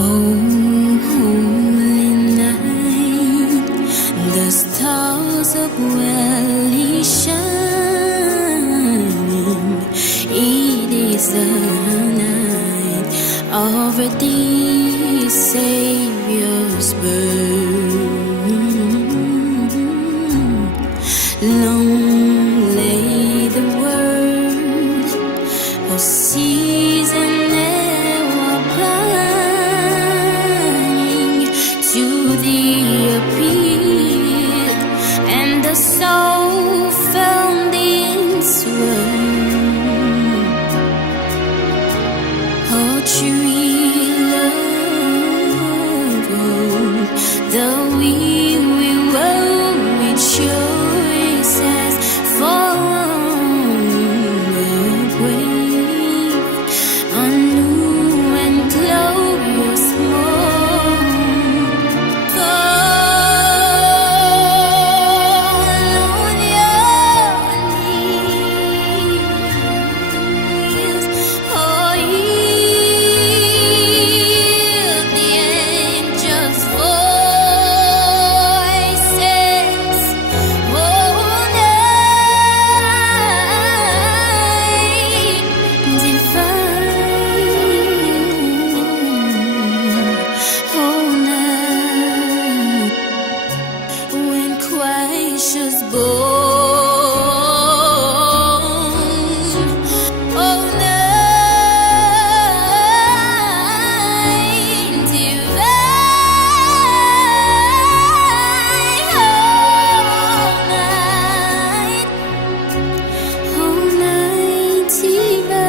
Holy night, the stars up well shining. It is the night of the Savior's birth. Long lay the word of season ever planning to thee appeared, and the soul found its worth. Oh, true love, the we will rejoice as from the grave, a new and glorious morn. Fall on your knees, oh, hear the angels' voices. Oh, night divine, oh, night when Christ was born. Oh, night divine, oh, night divine.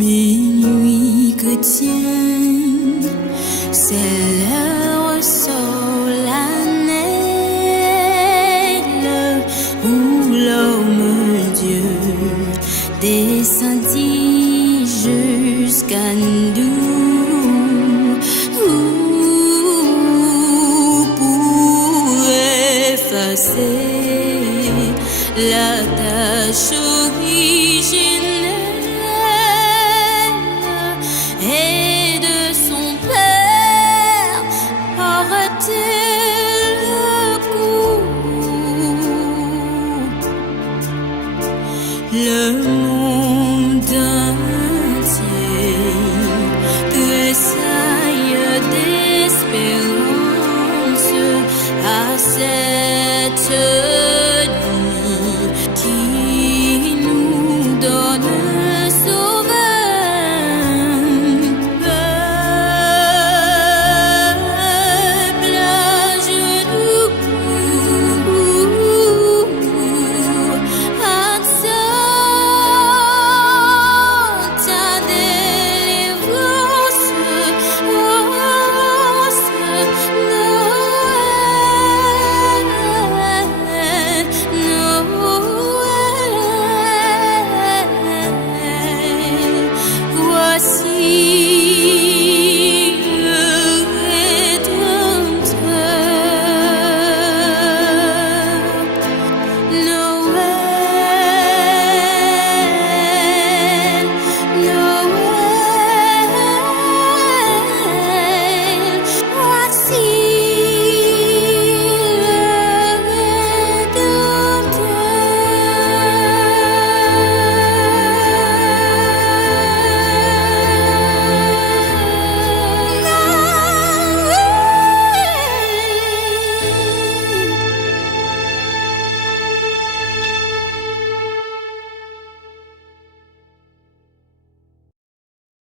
Minuit chrétien, c'est l'heure solennelle où l'homme Dieu descendit jusqu'à nous pour effacer la tâche originelle et de son Père porter le coup. Le monde entier tressaille d'espérance à cette